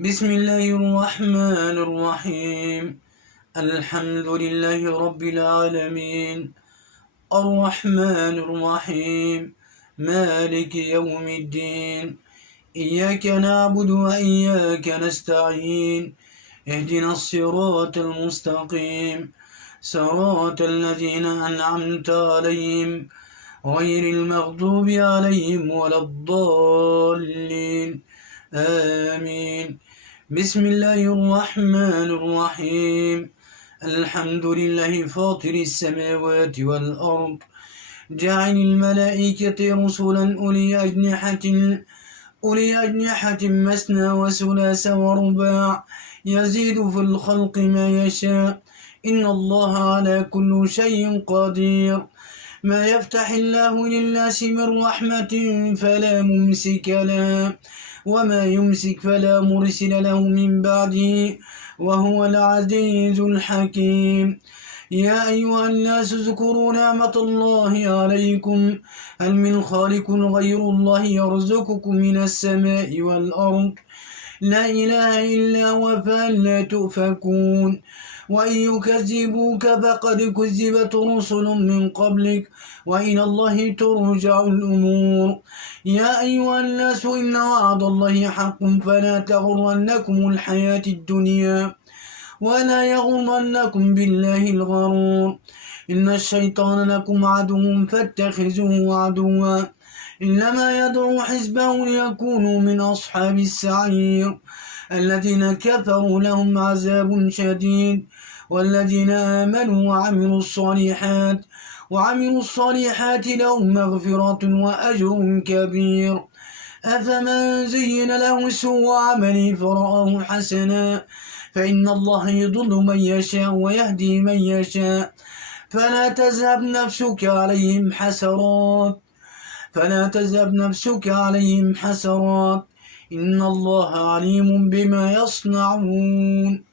بسم الله الرحمن الرحيم. الحمد لله رب العالمين، الرحمن الرحيم، مالك يوم الدين. إياك نعبد وإياك نستعين، اهدنا الصراط المستقيم، صراط الذين أنعمت عليهم غير المغضوب عليهم ولا الضالين، آمين. بسم الله الرحمن الرحيم. الحمد لله فاطر السماوات والأرض، جعل الملائكة رسلا أولي أجنحة مثنى وثلاث ورباع، يزيد في الخلق ما يشاء، إن الله على كل شيء قدير. ما يفتح الله للناس من رحمة فلا ممسك لها، وما يمسك فلا مرسل له من بعده، وهو العزيز الحكيم. يا أيها الناس اذكروا نعمة الله عليكم، هل من خالق غير الله يرزقكم من السماء والأرض؟ لا إله إلا هو فأنى تؤفكون. وإن يكذبوك فقد كذبت رسل من قبلك، وإلى الله ترجع الأمور. يا أيها الناس إن وعد الله حق فلا تغرنكم الحياة الدنيا، ولا يغرنكم بالله الغرور. إن الشيطان لكم عدو فاتخذوه عدوا، إنما يدعو حزبه ليكونوا من أصحاب السعير. الذين كفروا لهم عذاب شديد، والذين آمنوا وعملوا الصالحات لهم مغفرة وأجر كبير. أفمن زين له سوء عمله فرآه حسنا، فإن الله يضل من يشاء ويهدي من يشاء. فلا تذهب نفسك عليهم حسرات، إن الله عليم بما يصنعون.